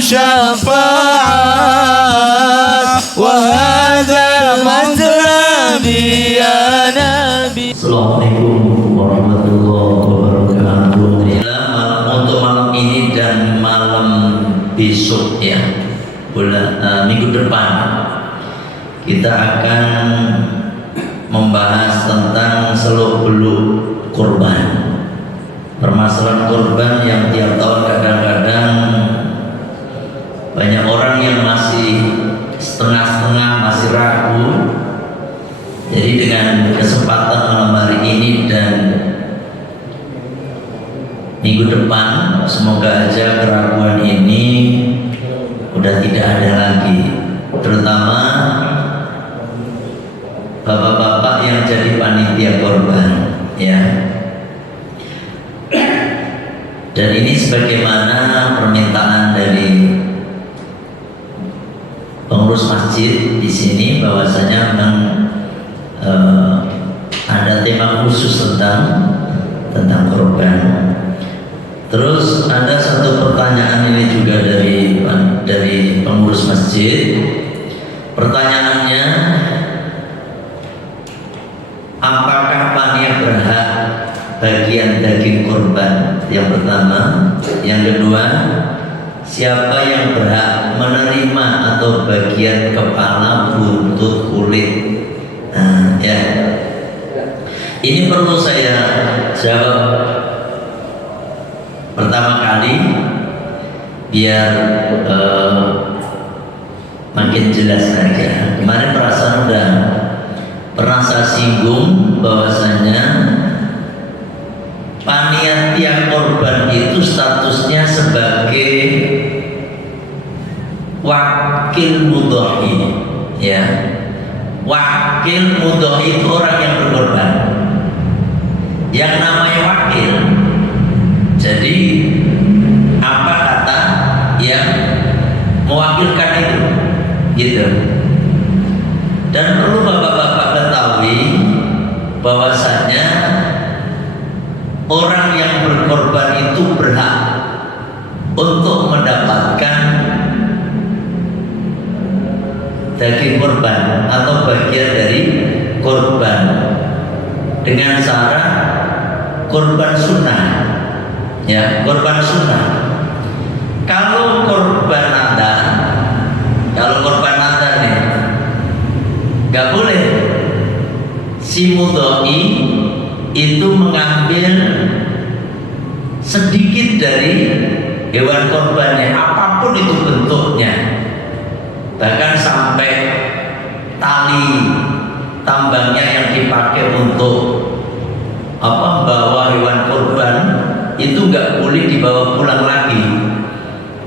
syafaat wa hadza mazhabi ya nabi. Assalamualaikum warahmatullahi wabarakatuh. Untuk malam ini dan malam besok ya, minggu depan kita akan membahas tentang seluk-beluk kurban. Permasalahan kurban yang tiap tahun kadang-kadang banyak orang yang masih setengah-setengah, masih ragu. Jadi dengan kesempatan malam hari ini dan minggu depan, semoga aja keraguan ini udah tidak ada lagi, terutama bapak-bapak yang jadi panitia korban ya. Dan ini sebagaimana permintaan dari pengurus masjid di sini, bahwasanya memang ada tema khusus tentang korban. Terus ada satu pertanyaan ini juga dari pengurus masjid. Pertanyaannya, apakah panitia berhak bagian daging korban? Yang pertama. Yang kedua, siapa yang berhak menerima atau bagian kepala, buntut, kulit? Nah, ya. Ini perlu saya jawab pertama kali biar makin jelas aja. Kemarin perasaan udah pernah saya singgung bahwasanya panitia korban itu statusnya sebagai wakil mudhohi ya. Wakil mudhohi itu orang yang berkorban, yang namanya wakil. Jadi apa kata yang mewakilkan itu gitu. Dan perlu bapak-bapak ketahui bahwasanya orang yang berkorban itu berhak untuk mendapatkan daging korban atau bagian dari korban dengan cara korban sunnah ya, korban sunnah. Kalau korban ada nih nggak boleh si mudhoi itu mengambil sedikit dari hewan korbannya, apapun itu bentuknya, bahkan sampai tali tambangnya yang dipakai untuk bawa hewan korban itu nggak boleh dibawa pulang lagi.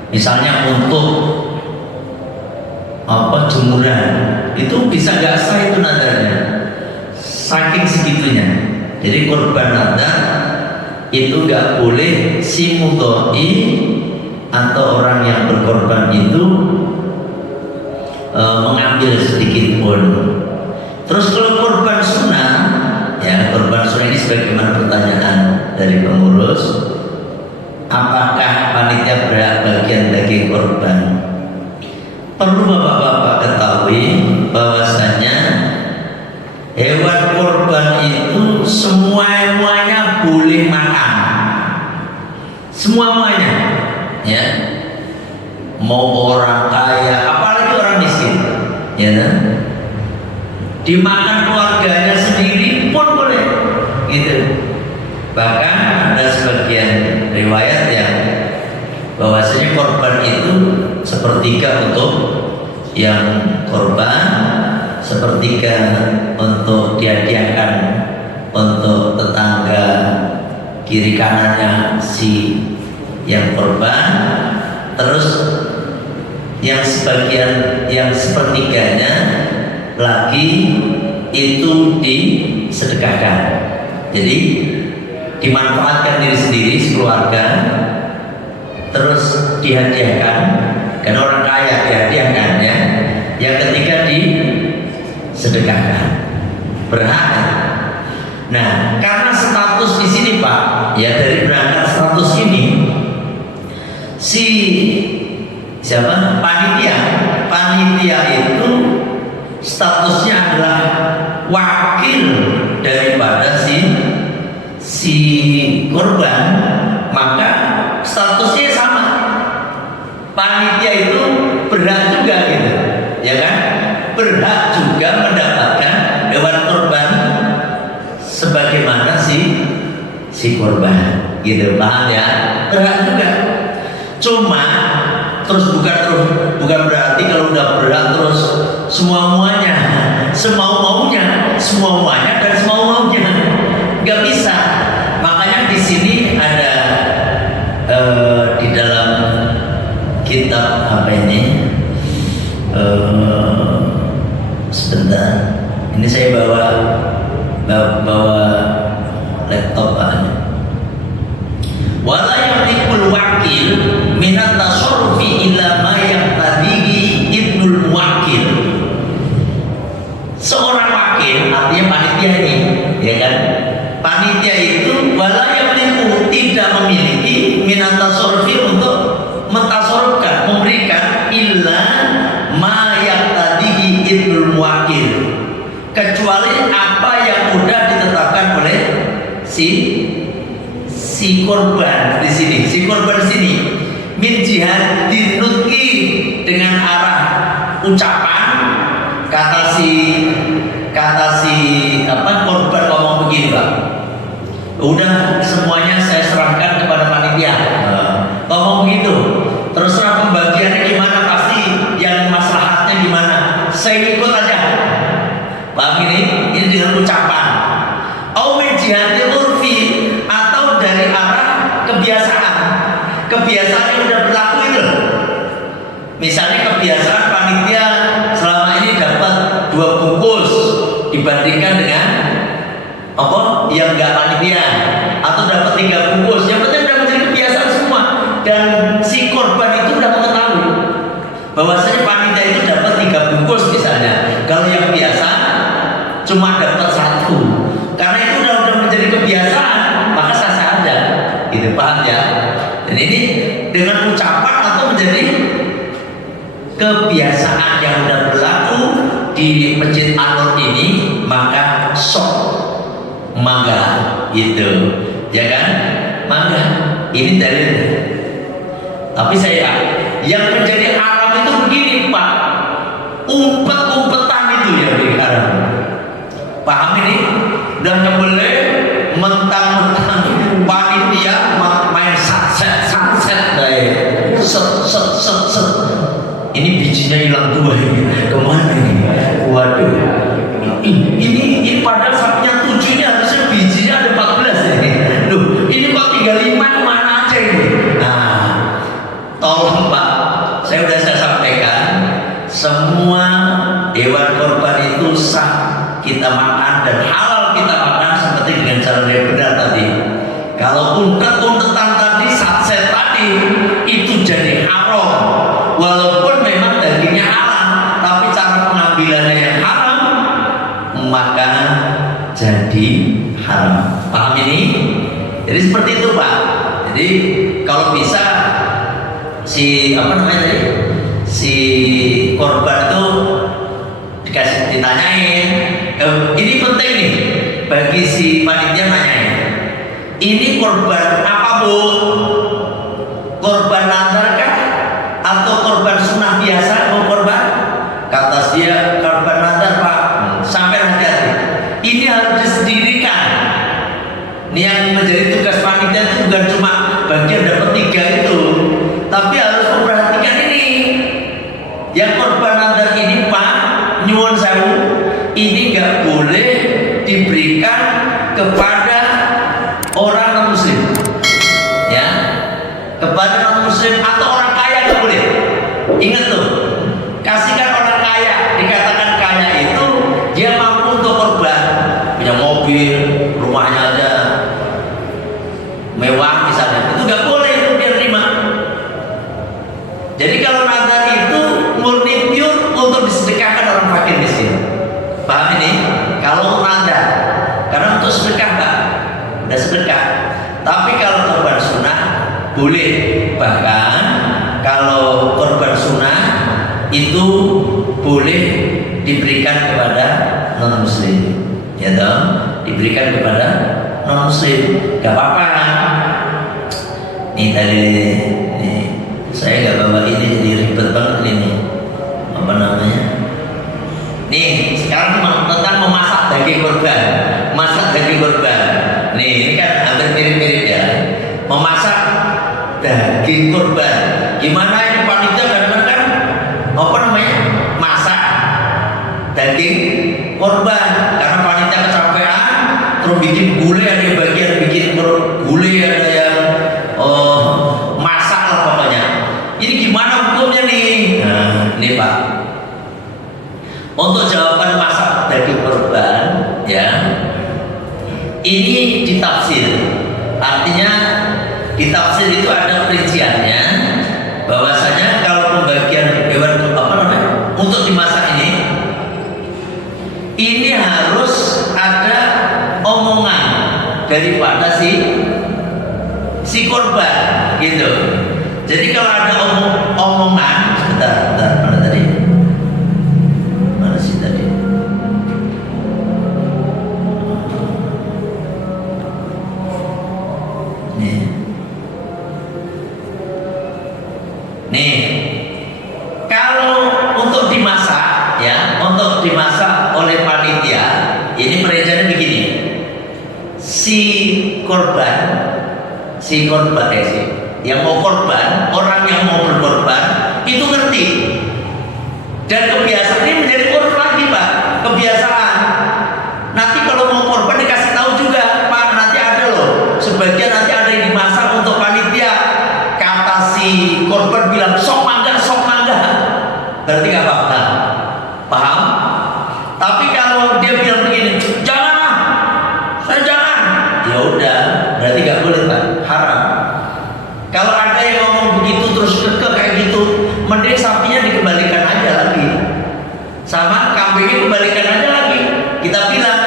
Misalnya untuk jemuran itu bisa nggak sah itu nadarnya, saking segitunya. Jadi korban nadar itu nggak boleh si mudhoi atau orang yang berkorban itu mengambil sedikit pun. Terus kalau korban sunnah ya, korban sunnah ini sebagaimana pertanyaan dari pengurus, apakah panitia berhak bagian daging korban? Perlu bapak-bapak ketahui bahwasanya hewan korban itu semuanya boleh makan, semuanya ya, mau orang kaya apalagi orang miskin ya kan? Dimakan keluarganya sendiri pun boleh gitu. Bahkan ada sebagian riwayat yang bahwasanya korban itu sepertiga untuk yang korban, sepertiga untuk dihadiahkan untuk tetangga kiri kanannya si yang korban, terus yang sepertiganya lagi itu disedekahkan. Jadi dimanfaatkan diri sendiri sekeluarga, terus dihadiahkan, karena orang kaya dihadiahkan ya. Yang ketiga disedekahkan, berhak. Nah, karena status di sini Pak, ya dari berangkat status ini si siapa? Panitia. Panitia itu statusnya adalah wakil daripada si korban, maka statusnya sama. Panitia itu berhak juga gitu, ya kan? Berhak juga mendapatkan hewan kurban sebagaimana si korban, gitu, paham ya? Berhak juga. Cuma bukan berarti kalau udah berhak terus semua-muanya, semua-muanya dan semau-maunya, nggak bisa. Makanya di sini ada di dalam kitab apa ini, sebentar, ini saya bawa laptop aja. Wala yamlikul wakil minat tasarrufi illa ma yaqtadihi ibnul wakil. Seorang wakil artinya panitia ini, ya kan? Panitia itu wala yamliku, tidak memiliki minat tasarrufi untuk mentasarrufkan, memberikan illa ma yaqtadihi ibnul wakil, kecuali apa yang sudah ditetapkan oleh si korban di sini. Si korban di sini min jihad dinutki, dengan arah ucapan, kata si korban ngomong begini, Pak. Udah semuanya saya serahkan kepada panitia. Ngomong begitu. Terserah pembagiannya gimana, pasti yang maslahatnya gimana, saya ikut aja. Paham ini? Ini dengan ucapan. Au min jihadil urfi, atau dari arah kebiasaan. Kebiasaan yang udah berlaku itu. Misalnya kebiasaan panitia selama ini dapat 2 bungkus dibandingkan dengan yang enggak panitia, atau dapat 3 bungkus. Yang penting udah menjadi kebiasaan semua, dan si korban itu udah mengetahui bahwasanya panitia itu dapat 3 bungkus misalnya. Kalau yang biasa cuma dapat 1. Karena itu udah menjadi kebiasaan, maka sah-sah aja. Gitu, paham ya? Dan ini dengan ucapan atau menjadi kebiasaan yang sudah berlaku di Masjid An-Nur ini, maka sok mangga gitu, ya kan? Mangga, ini dalilnya. Tapi saya yang menjadi haram itu begini, Pak, umpet-umpetan itu ya haram. Paham ini? Dan nyembelih mentang-mentang panitia main satset set. Ini bijinya hilang 2 ini. Kemana ini? Waduh. Ini padahal sapinya 7-nya harusnya bijinya ada 14 ini. Loh, ini kok tinggal 5, kemana aja ini? Nah, tolong Pak, saya sampaikan, semua hewan korban itu sah kita makan dan halal kita makan seperti dengan cara yang benar tadi. Kalau untet-untetan tadi, satset tadi, itu jadi haram. Walaupun memang dagingnya halal, tapi cara pengambilannya yang haram, maka jadi haram. Paham ini? Jadi seperti itu, Pak. Jadi kalau bisa si korban itu ditanyain, ini penting nih bagi si panitia, nanyain, ini korban apa, Bu? Korban nazar kah? Atau korban sunnah biasa mau korban? Kata dia korban nazar, Pak. Sampai hati-hati, ini harus disendirikan. Ini yang menjadi tugas panitia itu bukan cuma bagian dapat 3 itu, tapi harus memperhatikan ini. Yang korban nazar ini, Pak, nyuwun sewu, ini nggak boleh diberikan kepada orang non muslim, ya, kepada non muslim atau orang kaya nggak boleh. Ingat tuh, kasihkan orang kaya. Dikatakan kaya itu dia mampu untuk korban, punya mobil, rumahnya aja mewah misalnya, itu nggak boleh itu dia terima. Jadi kalau nazar itu murni pure untuk disedekahkan orang fakir miskin. Paham ini? Kalau nazar, karena untuk sedekah Pak, udah sedekah. Tapi kalau korban sunnah boleh. Bahkan kalau korban sunnah itu boleh diberikan kepada non muslim, ya toh, diberikan kepada non muslim, gak apa-apa. Nih tadi nih, saya gak bawa ini jadi ribet banget ini, apa namanya? Nih sekarang tentang memasak daging kurban, masak daging kurban. Nih ini kan hampir mirip-mirip ya, memasak daging kurban. Gimana ini panitia kadang-kadang apa namanya, masak daging kurban karena panitia kecapean, terus bikin gulai, ada yang bagian bikin gulai, ada yang masak lah pokoknya. Ini gimana hukumnya nih? Nah ini Pak, untuk jawaban masak daging kurban ya, ini ditafsir. Artinya ditafsir itu ada perinciannya, bahwasanya kalau pembagian hewan apa namanya untuk dimasak ini harus ada omongan daripada si korban gitu. Jadi kalau ada omongan, sebentar, mana tadi? Mana sih tadi? Nih, kalau untuk dimasak ya, untuk dimasak oleh panitia, ini perinciannya begini. Si korban yang mau korban, orang yang mau berkorban itu ngerti, dan kebiasaan ini menjadi uruf lagi Pak, kebiasaan. Nanti kalau mau korban dikasih tahu juga, Pak, nanti ada loh, sebagian nanti ada yang dimasak untuk panitia. Kata si korban bilang sok mangga, berarti nggak apa-apa, paham? Tapi kalau dia bilang begini, jangan, saya jangan, ya udah, berarti nggak boleh Pak, haram. Kalau ada yang ngomong begitu terus kekeh kayak gitu, mending sapinya dikembalikan aja lagi, sama kambingnya kembalikan aja lagi. Kita bilang,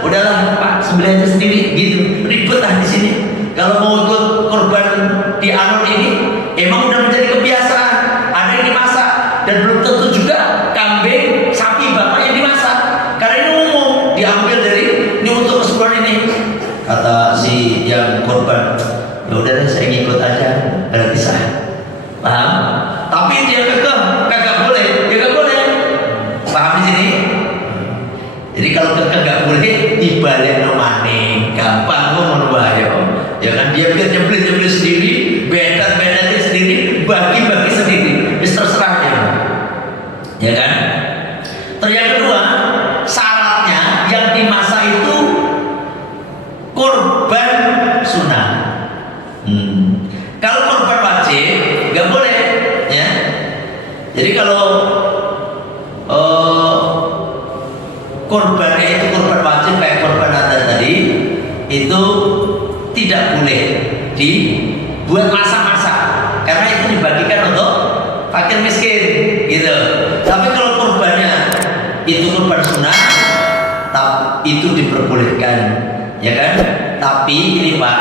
udahlah Pak, sembelih aja sendiri, gitu. Ribet lah di sini. Kalau mau ikut korban di anur ini, emang udah menjadi kebiasaan. Ada yang dimasak, dan belum tentu juga kambing, sapi, bapak yang dimasak. Karena ini umum, diambil dari ini untuk keseluruhan ini. Kata si yang korban, ya udah deh, saya ngikut aja, berarti sah, paham? Tapi dia kagak boleh, dia gak boleh, paham di sini? Jadi kalau kagak boleh, dibalik no maning, gampang ngomong bahaya, ya kan? Dia biar nyebelin sendiri, bedat sendiri, bagi sendiri, terserah dia, ya kan? Terus yang kedua, syaratnya yang dimasak itu kurban sunnah. Kalau kurban wajib nggak boleh, ya. Jadi kalau kurbannya itu kurban wajib kayak kurban nadar tadi, itu tidak boleh dibuat masak-masak, karena itu dibagikan untuk fakir miskin, gitu. Tapi kalau kurbannya itu kurban sunnah, itu diperbolehkan, ya kan? Tapi ini Pak,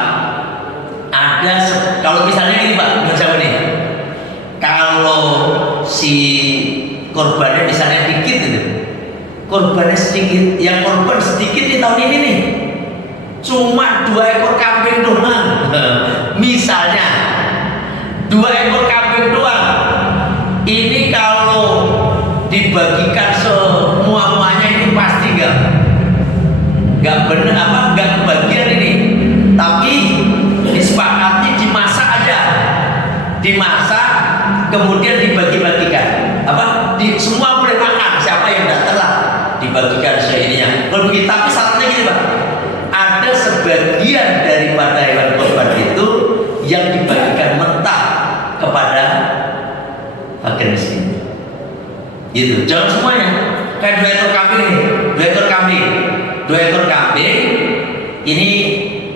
ada kalau misalnya ini Pak, misalnya nih, kalau si korbannya misalnya dikit gitu, korbannya sedikit, yang korban sedikit di tahun ini nih, cuma 2 ekor kambing doang, misalnya 2 ekor kambing doang, ini kalau dibagikan semua-muanya ini pasti nggak benar, nggak kebagian ini. Tapi disepakati dimasak aja, dimasak kemudian dibagi-bagikan, semua boleh makan, siapa yang datang lah dibagikan seininya. Kalau begitu, tapi syaratnya gini Pak, ada sebagian daripada hewan kurban itu yang dibagikan mentah kepada fakir miskin, gitu. Jangan semuanya. Kayak 2 ekor kambing nih, 2 ekor kambing ini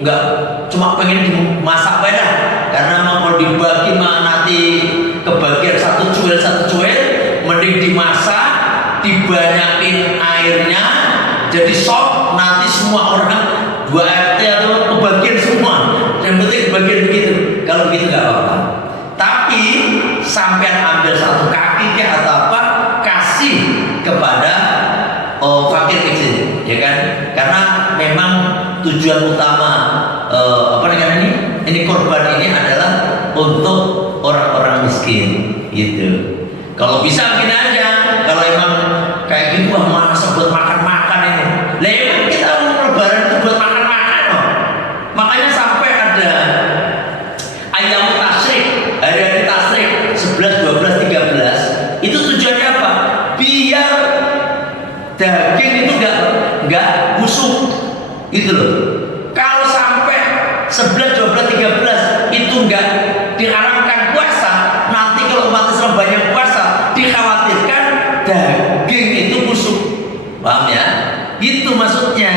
nggak cuma pengen dimasak beda, karena kalau dibagi nanti kebagian satu cuil, mending dimasak, dibanyakin airnya, jadi sop, nanti semua orang 2 RT atau kebagian semua, yang penting kebagian begitu. Kalau begitu nggak apa-apa. Tapi sampean ambil 1 kaki akikah atau apa, kasih kepada fakir miskin, ya kan? Karena memang tujuan utama apa namanya ini korban ini adalah untuk orang-orang miskin, gitu. Kalau bisa gini aja, kalau emang kayak gitu masa buat makan-makan ini, lah emang kita mau lebaran itu buat makan-makan loh. Makanya sampai ada ayam tasyrik, hari-hari tasyrik 11, 12, 13, itu tujuannya apa? Biar daging itu nggak busuk, gitu loh. Kalau sampai 11, 12, 13 itu nggak diharamkan puasa, nanti kalau umat Islam banyak puasa, dikhawatirkan daging itu busuk. Paham ya? Itu maksudnya.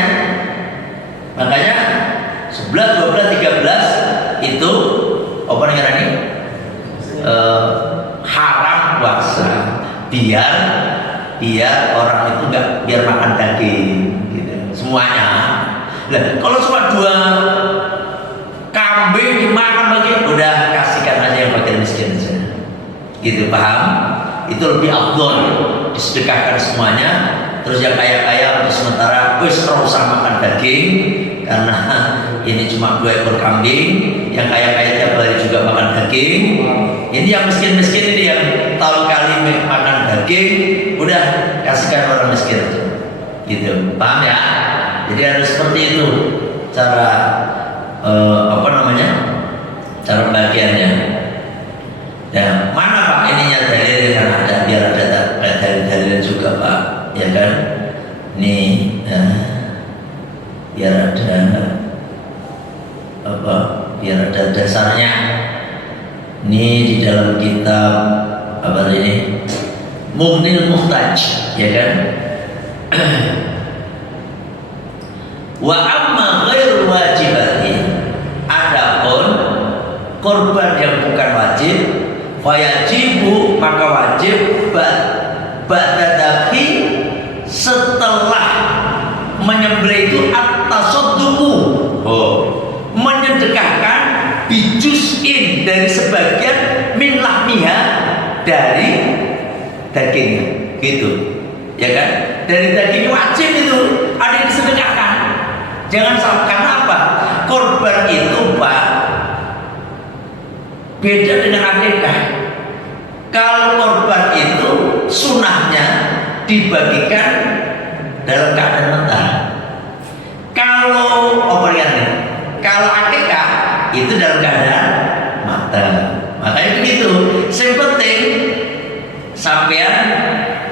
Makanya 11, 12, 13 itu apa namanya ini? Haram puasa. Biar orang itu nggak biar makan daging, gitu. Semuanya. Nah, kalau cuma 2 kambing dimakan bagi, udah kasihkan aja yang fakir miskin saja. Gitu, paham? Itu lebih afdol, disedekahkan semuanya. Terus yang kaya-kaya untuk sementara wis ora usah makan daging karena ini cuma 2 ekor kambing. Yang kaya-kaya tiap hari juga makan daging. Ini yang miskin-miskin ini yang tahun kali makan daging, udah kasihkan orang miskin aja. Gitu, paham ya? Jadi harus seperti itu cara apa namanya? Cara bagiannya. Ya, mana Pak ininya dalil kan ada, biar ada dalil juga Pak, ya kan? Nih, biar ada apa? Biar ada dasarnya. Ini di dalam kitab apa ini? Mughnil Muhtaj, ya kan? Wa amma ghairu wajibati, adapun korban yang bukan wajib, fayajibu maka wajib ba'da dzabhi, setelah menyembelih itu at-tasadduqu, menyedekahkan bijuz'in, dari sebagian min lahmiha, dari dagingnya, gitu, ya kan? Dari daging wajib itu ada yang disedekahkan. Jangan salah, karena apa? Korban itu Pak beda dengan akikah. Kalau korban itu sunahnya dibagikan dalam keadaan mentah. Kalau kalau akikah itu dalam keadaan matang. Makanya begitu. Yang penting sampean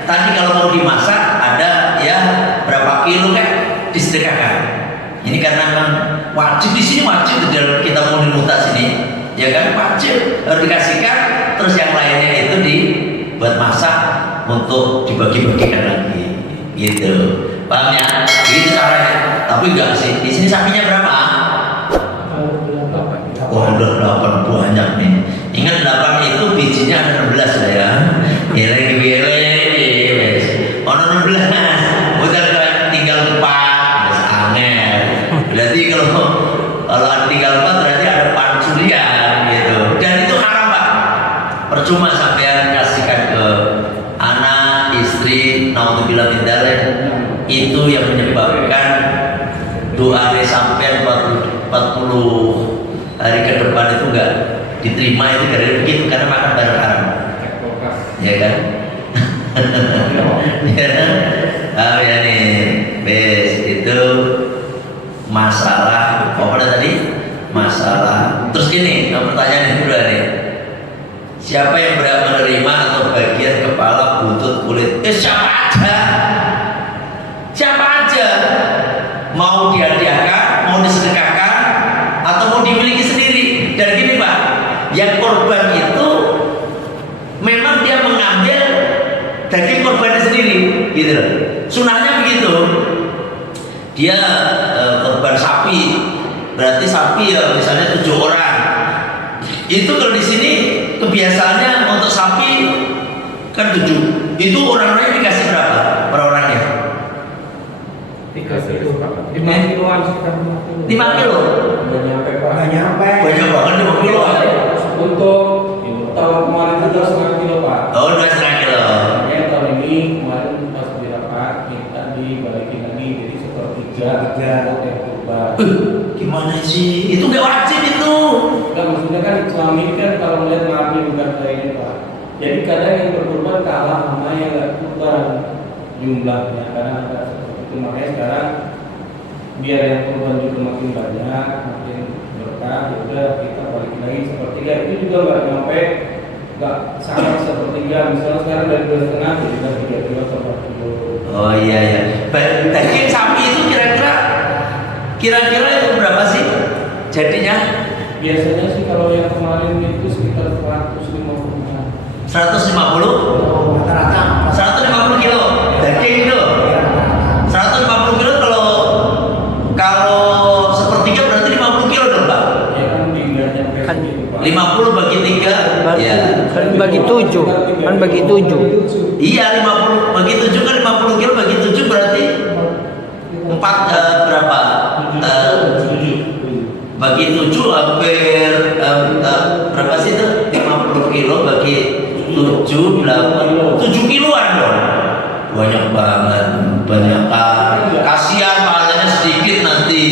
tadi kalau mau dimasak ada ya berapa kilo kan disedekahkan. Ini karena memang wajib di sini, wajib di dalam kita mau dimutas ini, ya kan, wajib harus dikasihkan. Terus yang lainnya itu dibuat masak untuk dibagi-bagikan lagi, gitu. Paham ya? Gitu caranya. Tapi enggak sih. Di sini sapinya berapa? Oh, udah 8 banyak nih. Ingat 8 itu bijinya ada 16 lah ya. Eleng-eleng, ono 16. Udah tinggal 4. Berarti kalau tinggal 4 berarti ada pancurian, gitu. Dan itu haram Pak. Percuma sampean kasihkan ke anak, istri, naudzubillah min dzalik. Itu yang menyebabkan doa sampean 40 hari ke depan itu enggak diterima, itu karena begitu, karena makan barang haram. Ya kan? Ya nih, bes itu masalah apa tadi? Masalah. Terus ini pertanyaan yang kedua nih. Siapa yang berhak menerima atau bagian kepala, buntut, kulit? Siapa aja. Siapa aja. Mau dihadiahkan, mau disedekahkan, atau mau dimiliki sendiri. Dan gini Pak, yang korban itu memang dia mengambil daging korbannya sendiri, gitu loh. Sunahnya begitu. Dia korban sapi, berarti sapi ya misalnya 7 orang. Itu kalau di sini kebiasaannya untuk sapi kan 7. Itu orang-orangnya dikasih berapa per orangnya? 5 kiloan sekitar 5 kilo. Banyak Banyak banget 5 kilo. Untuk tahun kemarin itu 2,5 kilo Pak. Oh, 2,5 kilo. kurban. Gimana sih? Itu nggak wajib itu. Enggak, maksudnya kan selama ini kan kalau melihat Nabi bukan kayak ini Pak. Jadi kadang yang berkurban kalah sama yang nggak kurban jumlahnya, karena ada seperti itu. Makanya sekarang biar yang kurban juga makin banyak, makin berkah, juga kita balik lagi sepertiga. Itu juga nggak sama sepertiga. Misalnya sekarang dari 2,5 jadi 3 kilo atau 4 kilo. Oh iya ya. Daging sapi itu kira-kira itu berapa sih jadinya? Biasanya sih kalau yang kemarin itu sekitar 150. 150? Rata-rata 150 kilo daging itu. 150 kilo kalau sepertiga berarti 50 kilo dong Pak? ya kan tinggal nyampe Kan segitu, Pak. 50 bagi 3 ya. Kan bagi 7, kan bagi 7. Iya 50 bagi 7 kan 50 kilo bagi 7 berarti 4 berapa? Bagi 7 hampir berapa sih itu? 50 kilo bagi 7 8 7 kiloan dong. Banyak banget, banyak kasihan pahalanya sedikit nanti.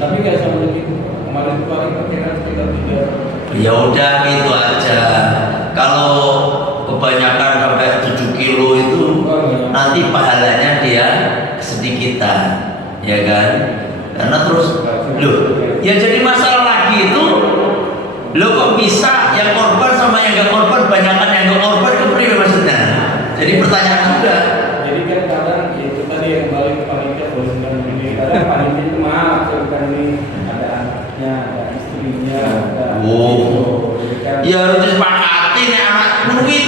Tapi nggak sama begitu. Kemarin itu paling perkiraan sekitar 3. Ya udah gitu aja. Kalau kebanyakan sampai 7 kilo itu nanti pahalanya dia sedikitan, ya kan? Karena terus loh, ya jadi masalah lagi itu lo kok bisa yang korban sama yang gak korban, banyakan yang gak korban itu bagaimana maksudnya? Jadi pertanyaan juga. Jadi kan kadang ya itu tadi yang kembali ke panitia bolehkan ini. Kadang panitia itu maaf, bukan ini ada anaknya, ada istrinya, ada Oh. Jadi kan Ya harus disepakati nih anak duit.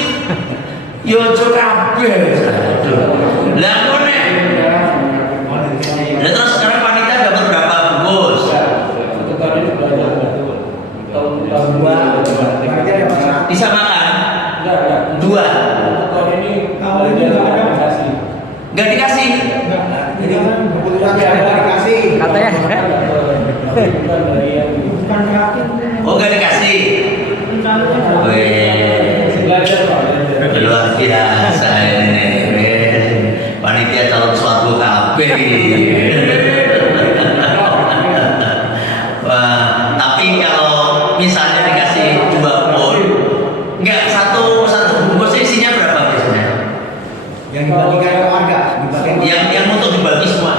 Yo ojo kabeh. Lah kok nek. Lah terus sekarang panitia dapat berapa bungkus? Satu tahun ini belajar betul. Tahun 2 Bisa makan? enggak. 2. Tahun ini belajar ada kasih. Enggak dikasih. Jadi kan keputusan ada dikasih. Katanya. Bukan dari yang bukan yakin. Oh enggak dikasih. Weh. Belajar Pak, belajar. Luar biasa ini. Panitia calon suatu kabeh. Wah, tapi kalau misalnya dikasih 2 pun enggak satu bungkus isinya berapa biasanya? Yang dibagikan ke warga, Yang untuk dibagi semua.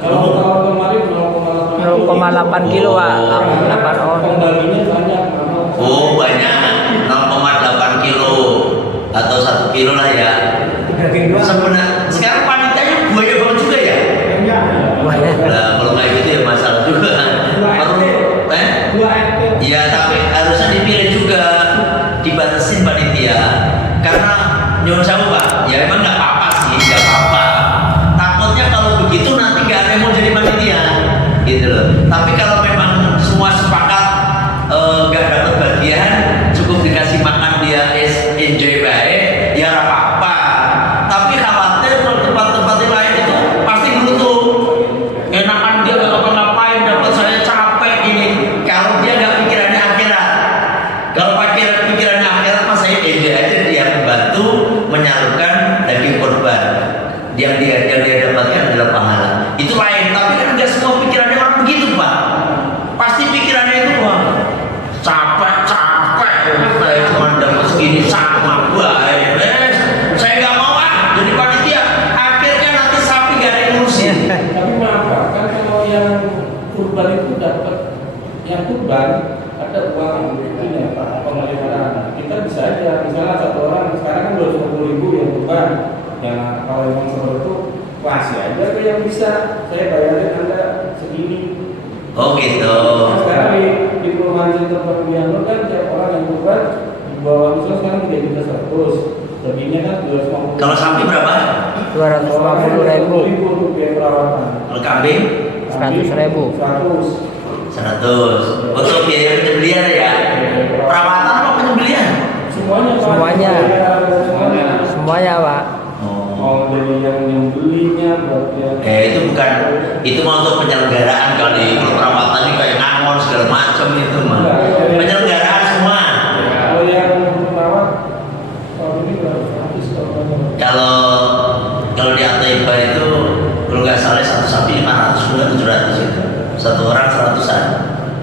Kalau tahun kemarin 0,8 kilo Pak, 8 on. Pembaginya banyak. Oh banyak, 0,8 kilo atau 1 kilo lah ya. Sebenarnya sekarang panitianya banyak banget juga ya. Nah kalau kayak gitu ya masalah juga. Ya tapi harusnya dipilih juga, dibatasin panitia. Karena nyuruh saya Pak, ya emang nggak apa-apa sih, nggak apa-apa. Takutnya kalau begitu nanti nggak ada yang mau jadi panitia, gitu loh. Tapi kalau memang semua sepakat nggak dapat bagian, cukup dikasih makan dia enjoy baik, ya nggak apa-apa. Tapi khawatir kalau tempat-tempat yang lain itu pasti gelutu. Enakan dia nggak ngapa-ngapain, dapat saya capek ini. Kalau dia nggak pikirannya akhirat, kalau pikirannya akhirat, mas saya enjoy aja dia membantu menyalurkan daging korban. Yang dia dapatkan adalah pahala. Itu lain. Tapi kan nggak semua pikirannya orang begitu Pak. Pasti pikirannya itu wah capek, saya cuma dapat segini sama baik. Saya nggak mau jadi panitia. Akhirnya nanti sapi nggak ada yang ngurusin. Tapi maaf Pak, kan kalau yang kurban itu dapat yang kurban ada uang itunya Pak, pemeliharaan. Kita bisa aja, misalnya satu orang sekarang kan 250.000 yang kurban. Yang kalau memang seperti itu kasih aja ke yang bisa. Saya bayarin Anda segini. Oh gitu. Nah, sekarang di perumahan center Perbiano kan tiap orang yang kurban di bawah misalnya sekarang 3.100.000, lebihnya kan 250. Kalau sapi berapa? 250.000. Untuk biaya perawatan. Kalau kambing 100.000. 100. Untuk biaya penyembelihan ya. Perawatan apa penyembelihan? Semuanya Pak. Semuanya. Semuanya. Semuanya Pak. Mau dari yang nyembelinya buat yang Itu bukan, itu mah untuk penyelenggaraan kali. Kalau perawatan ini kayak ngangon segala macam itu mah. Penyelenggaraan semua. kalau yang perawat tahun ini berapa? 100 Kalau di Ataiba itu kalau nggak salah misalnya satu sapi 500, udah 700 itu, satu orang 100-an.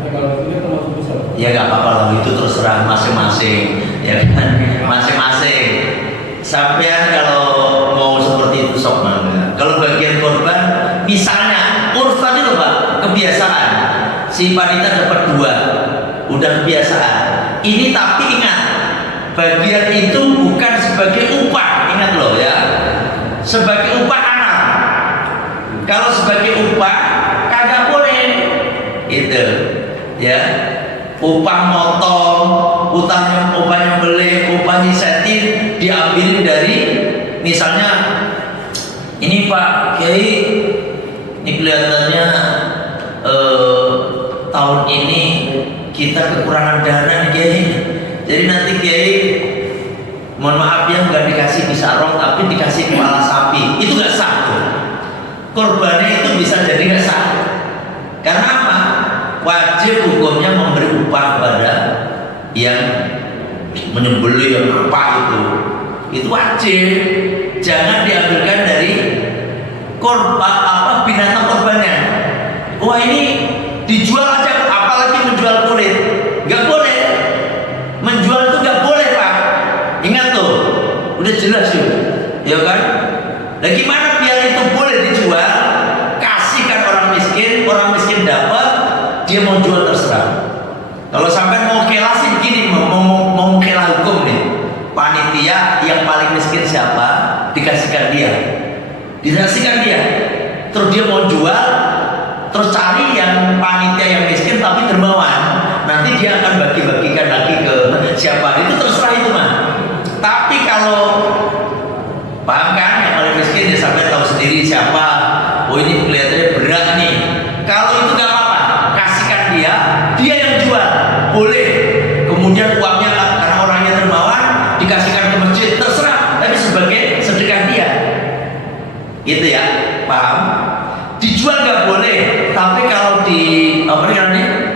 Kalau itu termasuk besar. Ya nggak apa-apa loh, itu terserah masing-masing, ya kan, masing-masing. Sampean kalau mau seperti itu sok mangga. Kalau bagian korban, misalnya urfan itu Pak, kebiasaan. Si wanita dapat 2, udah kebiasaan. Ini tapi ingat, bagian itu bukan sebagai upah, ingat loh ya. Sebagai upah anak. Kalau sebagai upah kagak boleh. Itu, ya. Upah motong, upah nyembelih, upah nyisetin diambil dari, misalnya ini Pak Kiai, ini kelihatannya tahun ini kita kekurangan dana nih Kiai. Jadi nanti Kiai, mohon maaf ya, nggak dikasih bisarong tapi dikasih kepala sapi. Itu nggak sah tuh. Korbannya itu bisa jadi nggak sah. Karena apa? Wajib hukumnya memberi upah pada yang menyembelih yang apa itu wajib. Jangan diambilkan dari korban binatang korbannya. Wah ini dijual aja, apalagi menjual kulit, nggak boleh. Menjual itu nggak boleh Pak. Ingat tuh, udah jelas yuk, ya kan? Nah gimana biar itu boleh dijual? Kasihkan orang miskin dapat. Dia mau jual terserah. Kalau sampai mau kelas sih begini, mau kelas hukum nih. Panitia yang paling miskin siapa? Dikasihkan dia. Terus dia mau jual, terus cari yang panitia yang miskin tapi dermawan. Nanti dia akan bagi-bagikan lagi ke siapa? Itu terserah itu mah. Tapi kalau paham kan yang paling miskin ya sampai tahu sendiri siapa. Oh ini kelihatannya berat nih. Kalau itu nggak apa-apa. Dia yang jual, boleh. Kemudian uangnya karena orangnya dermawan dikasihkan ke masjid, terserah. Tapi sebagai sedekah dia, gitu ya, paham? Dijual nggak boleh, tapi kalau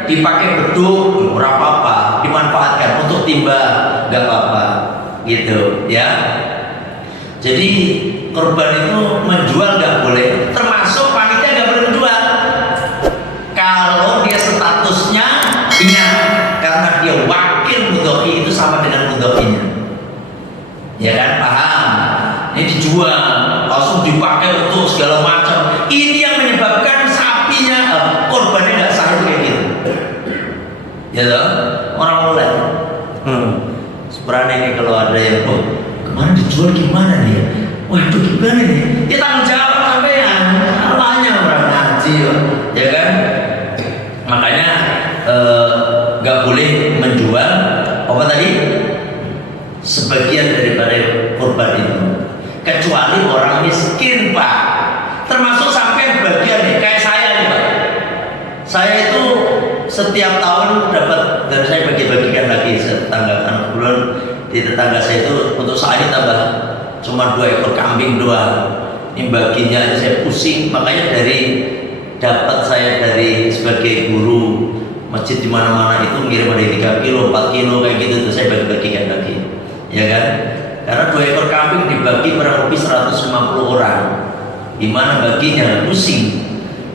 dipakai beduk, ora apa-apa, dimanfaatkan untuk timba, nggak apa-apa, gitu ya. Jadi korban itu menjual nggak boleh, termasuk panitia nggak boleh menjual. Kalau dia statusnya ingat, karena dia wakil mudhoki itu sama dengan mudhokinya, ya kan, paham? Ini dijual, langsung dipakai untuk segala macam. Ini yang menyebabkan sapinya, korbannya nggak sah itu kayak gitu. Ya toh, orang mulai. Sebenarnya ini kalau ada yang, kemarin dijual gimana nih? Waduh gimana nih? Dia tanggung jawab sampean, namanya orang ngaji, ya kan? Makanya nggak boleh menjual apa tadi sebagian daripada korban itu, kecuali orang miskin Pak. Termasuk sampai bagian nih kayak saya nih Pak. Saya itu setiap tahun dapat, dan saya bagi-bagikan lagi tetangga anak bulan di tetangga saya itu. Untuk saat ini tambah cuma 2 ekor kambing doang. Ini baginya saya pusing, makanya dapat saya dari sebagai guru masjid di mana-mana itu ngirim ada 3 kilo, 4 kilo kayak gitu, itu saya bagi-bagikan lagi, ya kan? Karena 2 ekor kambing dibagi kurang lebih 150 orang, gimana baginya? Pusing.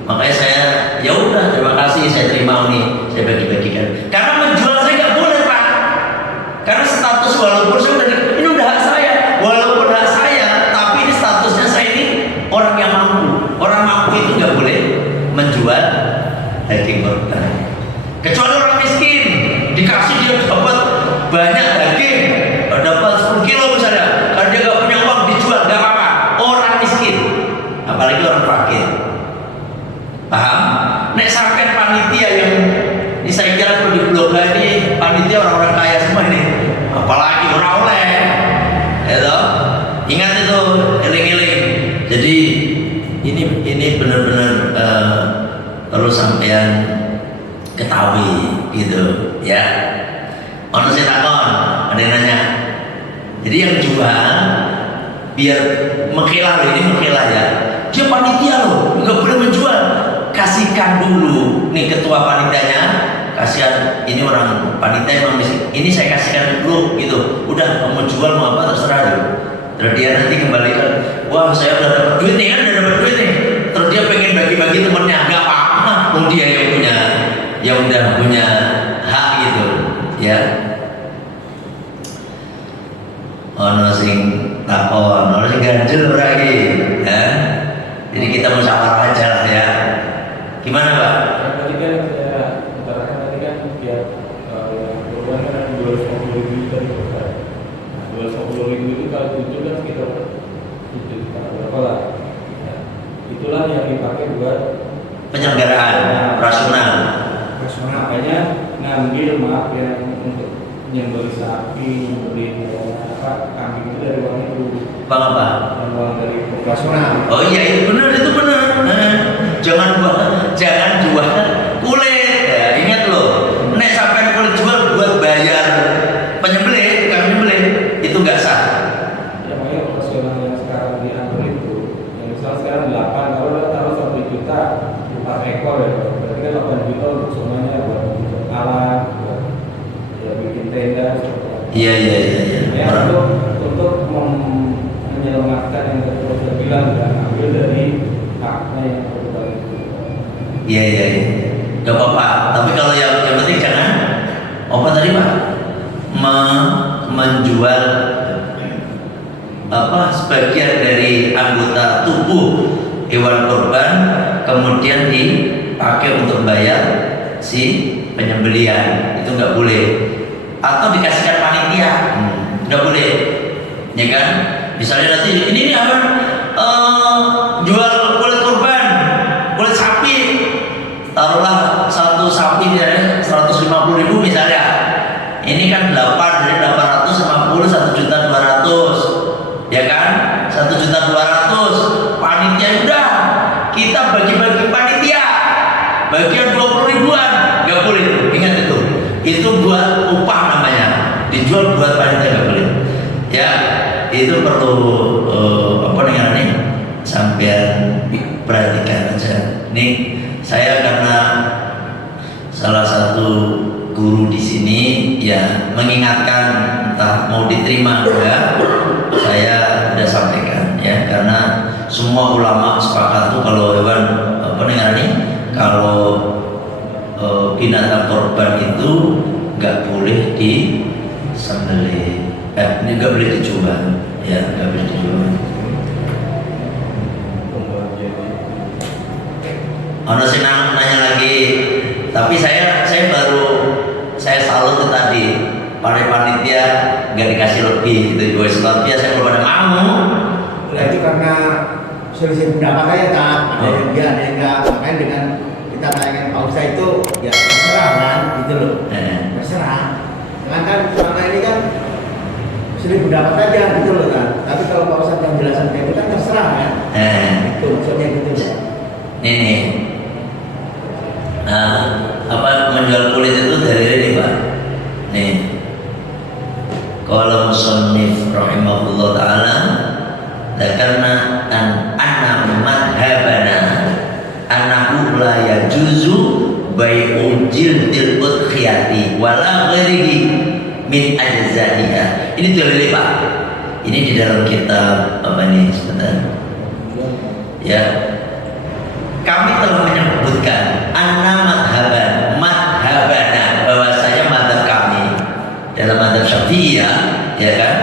Makanya saya ya udah, terima kasih, saya terima nih, saya bagi-bagikan. Karena menjual saya nggak boleh Pak, karena status walaupun ini udah hak saya, walaupun hak saya, tapi ini statusnya saya ini orang yang mampu. Orang mampu itu nggak boleh menjual daging korban, kecuali orang miskin dikasih dia dapat banyak daging, dapat 10 kilo misalnya, karena dia nggak punya uang dijual, nggak apa-apa. Orang miskin, apalagi orang fakir, paham? Nek sampai panitia yang ini saya kira perlu di blog ini panitia orang-orang kaya semua ini, apalagi orang oleh, itu ingat itu, eling-eling. Jadi ini benar-benar perlu sampean ketahui gitu ya. Ono saya takon, ada yang nanya. Jadi yang jual biar mengkilah loh, ini mengkilah ya. Dia panitia loh, nggak boleh menjual. Kasihkan dulu nih ketua panitianya, kasihan ini orang panitia emang miskin. Ini saya kasihkan dulu gitu. Udah mau jual mau apa terserah dulu. Terus dia nanti kembalikan, wah saya udah dapat duit nih kan, udah dapat duit nih. Terus Terus dia pengen bagi-bagi temennya, nggak apa-apa. Oh dia yang udah punya hak gitu, ya. Ono sing takon, ono sing ganjel ora iki, ya. Jadi kita musyawarah aja lah ya. Gimana Pak? Tadi kan saya utarakan tadi kan biar yang korban kan ada 250.000 itu tadi korban. 250.000 itu kalau 7 kan sekitar 7 juta berapa lah? Ya. Itulah yang dipakai buat Penyelenggaraan rasional. makanya ngambil maaf yang untuk nyembeli sapi, nyembeli kambing itu dari uang itu. Bang apa? Yang uang dari operasional. Oh iya itu benar. Jangan jual kulit. Ya, ingat loh. Nek sampai kulit jual buat bayar penyembelih, tukang penyembelih itu nggak sah. Ya makanya operasional yang sekarang diatur itu, yang misal sekarang 8, kalau udah taruh 1 juta 4 ekor ya, berarti kan 8 juta untuk semuanya buat alat, buat ya bikin tenda. Iya. Ya untuk menyelamatkan yang tadi saya bilang dan ambil dari haknya yang berbalik itu. Iya. Gak apa-apa. Tapi kalau yang penting jangan apa tadi Pak? Menjual sebagian dari anggota tubuh hewan kurban kemudian dipakai untuk bayar si penyembelihan, itu nggak boleh. Atau dikasihkan panitia, nggak boleh, ya kan? Misalnya nanti ini apa? Jual kulit kurban, kulit sapi, taruhlah satu sapi misalnya 150.000 misalnya. Ini kan 8, jadi 850, 1.200.000, ya kan? 1.200.000. Panitia udah, kita bagi-bagi panitia, bagian 20.000-an, nggak boleh. Ingat itu buat upah namanya, dijual buat panitia nggak boleh. Ya, itu perlu sampean perhatikan aja. Nih saya karena salah satu guru di sini ya mengingatkan entah mau diterima enggak, saya sudah sampaikan ya, karena semua ulama sepakat tuh kalau hewan kalau binatang korban itu nggak boleh disembelih, ini nggak boleh dijual, ya nggak boleh dijual. Ono sing nanya lagi, tapi saya salut tadi panitia nggak dikasih lebih gitu, gue sebabnya saya belum ada mau. Itu karena selisih pendapat aja kan, ada yang dia, ada yang enggak. Makanya dengan kita tanyakan Pak Ustaz itu ya terserah kan, gitu loh. Terserah. Karena kan selama ini kan selisih pendapat aja gitu loh kan. Tapi kalau Pak Ustaz yang jelasan kayak itu kan terserah kan. Itu maksudnya gitu ya. Ini menjual kulit itu dari ini Pak. Nih, kalau musannif rahimahullah taala, karena anna madhabana annahu la yajuzu bai'ul jildil udkhiyati wala ghairihi min ajzaiha. Ini dalil Pak. Ini di dalam kitab apa nih sebentar. Ya. Kami telah menyebutkan anna madhabana, bahwasanya madhab kami dalam madhab Syafi'iyah, ya kan?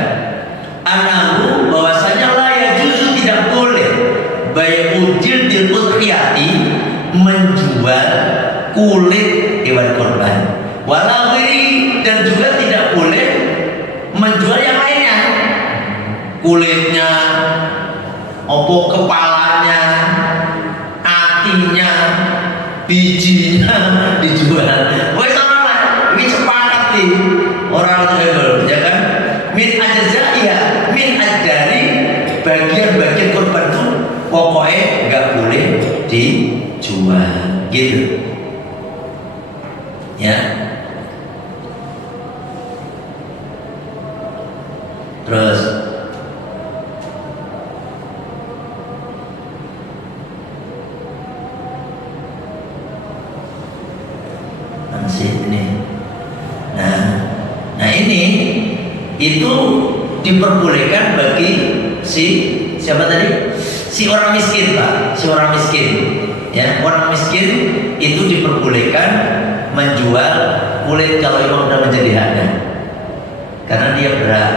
Anahu, bahwasanya la yajuzu, tidak boleh bai'ul jildil udkhiyati, menjual kulit hewan kurban, wala ghairi, dan juga tidak boleh menjual yang lainnya, kulitnya, opo kepalanya, hatinya, bijinya dijual. Wes orang ini sepakat nih orang itu, ya kan? Min ajzaiha, min dari bagian-bagian kurban itu pokoknya nggak boleh dijual, gitu. Ya. Terus ini. Nah ini itu diperbolehkan bagi siapa tadi? Si orang miskin Pak, si orang miskin, ya orang miskin itu diperbolehkan menjual kulit kalau memang sudah menjadi haknya, karena dia berat.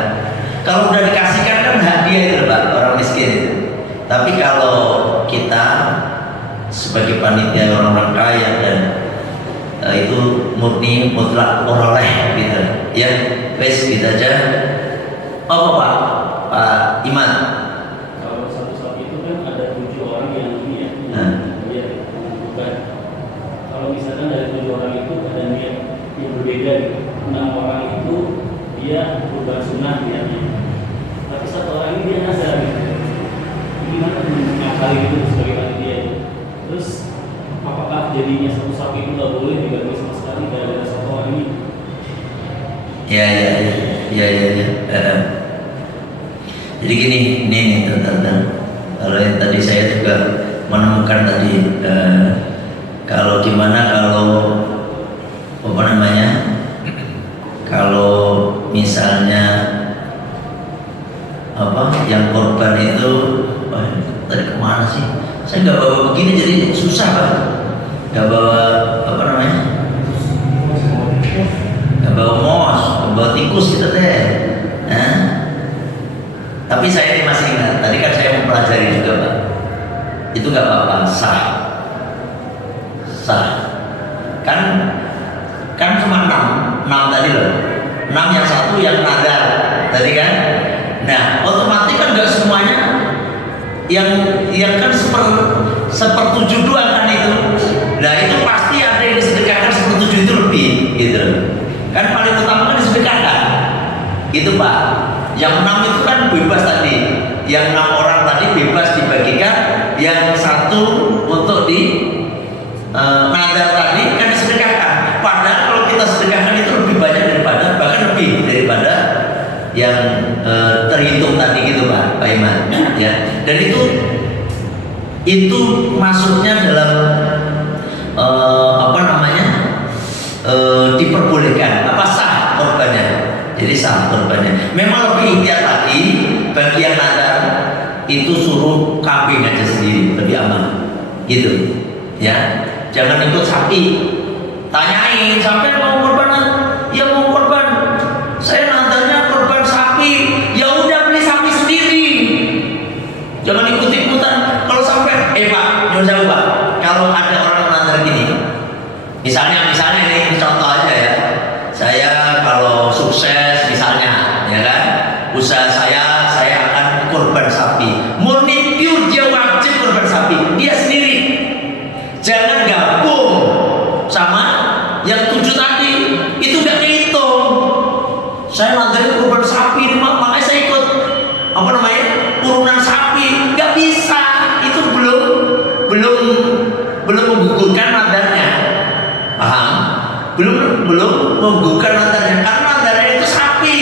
Kalau udah dikasihkan kan hak dia itu Pak, orang miskin itu. Tapi kalau kita sebagai panitia orang-orang kaya dan itu murni mutlak oleh gitu ya, wes gitu aja. Apa Pak Iman? Kalau satu sapi itu kan ada 7 orang yang niat, ya, bukan. Kalau misalkan dari 7 orang itu ada niat yang berbeda, 6 orang itu dia kurban sunnah niatnya, tapi 1 orang ini dia nazar gitu. Gimana mengakali itu sebagai panitia? Terus apakah jadinya satu sapi itu nggak boleh dibagi sama sekali dari 1 orang ini? Ya. Jadi gini, ini teman-teman. Kalau yang tadi saya juga menemukan tadi, kalau gimana kalau apa namanya, kalau misalnya apa yang korban itu, tadi kemana sih? Saya nggak bawa begini jadi susah Pak. Nggak bawa apa namanya? Nggak bawa mos, nggak bawa tikus gitu deh. Tapi saya ini masih ingat, tadi kan saya mempelajari juga Pak. Itu nggak apa-apa, sah. Kan cuma 6 tadi loh. 6 yang 1 yang nadar tadi kan. Nah, otomatis kan nggak semuanya yang kan sepertujuh doang kan itu. Nah itu pasti ada yang disedekahkan sepertujuh itu lebih gitu. Kan paling utama kan disedekahkan. Itu Pak. Yang 6 itu kan bebas tadi. Yang 6 orang tadi bebas dibagikan. Yang 1 untuk di nadar tadi kan disedekahkan. Padahal kalau kita sedekahkan itu lebih banyak daripada, bahkan lebih daripada yang terhitung tadi gitu Pak Iman. Ya. Dan itu masuknya dalam apa namanya, diperbolehkan, apa sah korbannya. Jadi sah korbannya. Memang lebih ikhtiar lagi bagi yang nadar itu suruh kambing aja sendiri, lebih aman gitu ya. Jangan ikut sapi. Tanyain sampai mau korban, ya mau korban, saya nadarnya korban sapi, ya udah beli sapi sendiri. Jangan ikut-ikutan. Kalau sampai Pak, nyuruh Pak, kalau ada orang nadar gini, misalnya ini contoh aja ya. Saya kalau sukses misalnya, ya kan, usaha saya akan korban sapi. Murni pure dia wajib korban sapi, dia sendiri. Jangan gabung sama yang 7 tadi, itu nggak kehitung. Saya nadar korban sapi, makanya saya ikut apa namanya, urunan sapi, nggak bisa. Itu belum menggugurkan nadarnya, paham? Belum menggugurkan nadarnya, karena nadarnya itu sapi.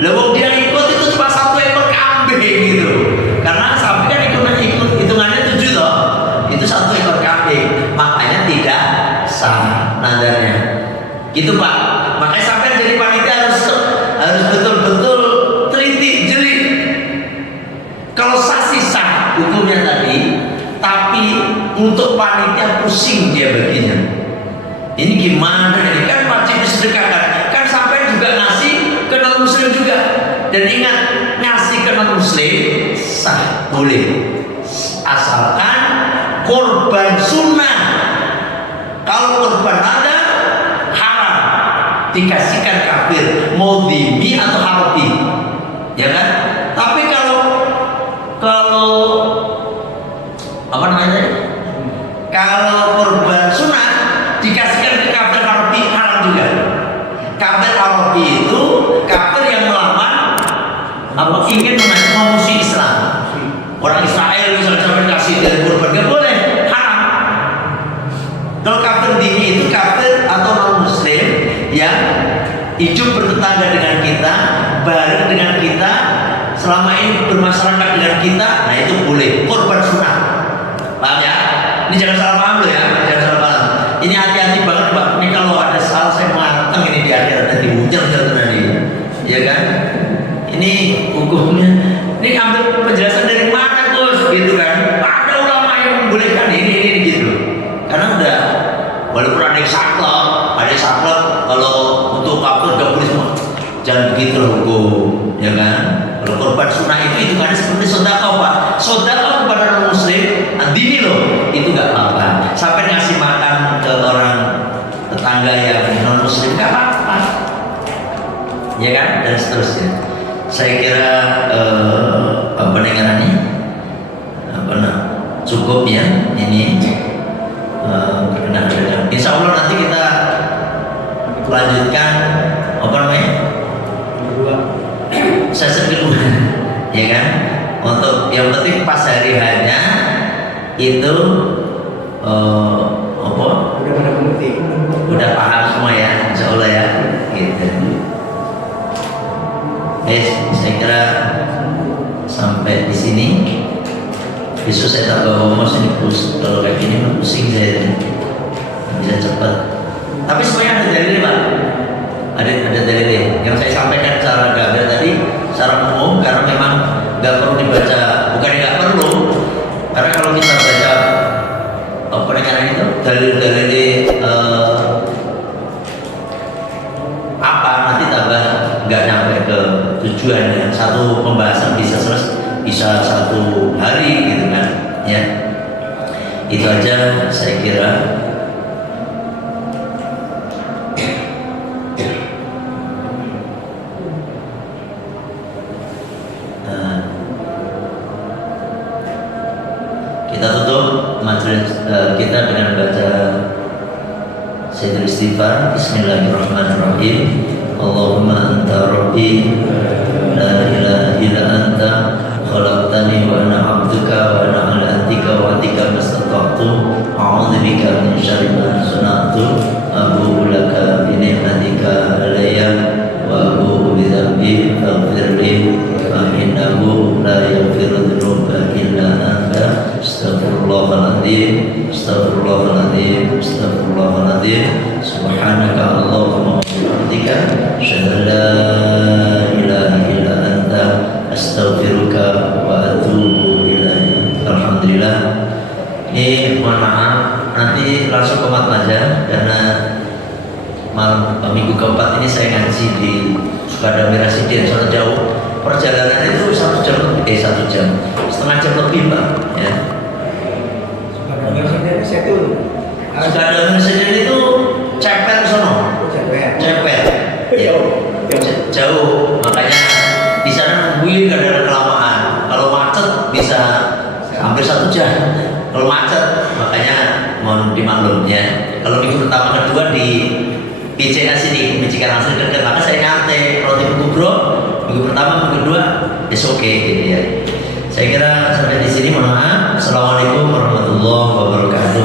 Lalu dia ikut itu cuma 1 ekor kambing gitu, karena sapi kan ikut hitungannya 7 toh, itu 1 ekor kambing, makanya tidak sah nadarnya. Gitu Pak. Makanya sampai jadi panitia harus betul-betul teliti, jeli. Kalau sah sih sah hukumnya tadi, tapi untuk panitia pusing dia baginya. Ini gimana ini, kan wajib disedekahkan, kan sampai juga ngasih ke non muslim juga. Dan ingat, ngasih ke non muslim sah, boleh, asalkan korban sunnah. Kalau korban ada haram dikasihkan kafir, mau dhimmi atau harbi, ya kan? Tapi kalau apa namanya? Kalau korban sunnah dikasihkan ke kafir harbi, haram juga. Kafir harbi itu kafir yang melawan, apa, ingin memusuhi Islam. Orang Israel misalnya sampai kasih dari korban, nggak boleh, haram. Kalau kafir dhimmi itu kafir atau non muslim yang hidup bertetangga dengan kita, bareng dengan kita, selama ini bermasyarakat dengan kita, nah itu boleh korban sunnah. Paham ya? Ini jangan salah paham loh ya, jangan salah paham. Ini hati-hati banget Pak. Ini kalau ada salah saya mateng ini di akhirat nanti hujan tadi, ya kan? Ini hukumnya. Ini ambil penjelasan dari mana Gus? Gitu walaupun ada yang saklek, kalau untuk kapsul nggak boleh semua. Jangan begitu loh hukum, ya kan? Kalau korban sunnah itu kan seperti sedekah Pak, sedekah kepada orang muslim, andini loh, itu nggak apa-apa. Sampai ngasih makan ke orang tetangga yang non muslim nggak apa-apa, ya kan? Dan seterusnya. Saya kira pendengarannya cukup ya ini berkenaan dengan. Insya Allah nanti kita lanjutkan apa namanya? Sesi kedua, ya kan? Untuk yang penting pas hari hanya itu apa? Udah pada mengerti. Udah paham semua ya, insya Allah ya. Gitu. Saya kira sampai di sini. Besok saya tambah ngomong sini kalau kayak gini mah pusing saya bisa cepat. Tapi semuanya ada dalilnya Pak. Ada dalilnya. Yang saya sampaikan secara gambar tadi, secara umum karena memang nggak perlu dibaca, bukan nggak perlu. Karena kalau kita baca penekanan itu dalil-dalil apa nanti tambah nggak nyampe ke tujuan yang satu pembahasan bisa selesai. Bisa 1 hari gitu kan ya, itu aja saya kira. Kita tutup majelis kita dengan baca Sayyidul Istighfar. Bismillahirrahmanirrahim. Allahumma anta rabbi la ilaha illa anta khalaqtani wa ana 'abduka wa ana 'ala ahdika wa wa'dika mastata'tu a'udzu bika min syarri ma sana'tu abu'u laka bi ni'matika 'alayya wa abu'u bi dhanbi faghfir li fa innahu la yaghfiru dzunuba illa anta astaghfirullahaladzim astaghfirullahaladzim astaghfirullahaladzim subhanaka Allahumma wa bihamdika asyhadu an la ilaha illa anta astaghfiruka wa atubu ilaik. Alhamdulillah. Ini mohon maaf, nanti langsung ke matn aja karena minggu keempat ini saya ngaji di Sukadami Residen, sangat jauh. Perjalanan itu 1 jam, setengah jam lebih Pak. Ya. Sukadami Residen itu cepet sono. Cepet. Ya. Jauh, makanya di sana nungguin gak ada kelamaan. Kalau macet bisa hampir 1 jam. Kalau macet, makanya mohon dimaklum ya. Kalau minggu pertama kedua di BCA sini, Bicikan Asri dekat, maka saya nyantai roti kubro. Minggu pertama, minggu kedua, it's okay gitu ya. Saya kira sampai di sini, mohon maaf. Assalamualaikum warahmatullahi wabarakatuh.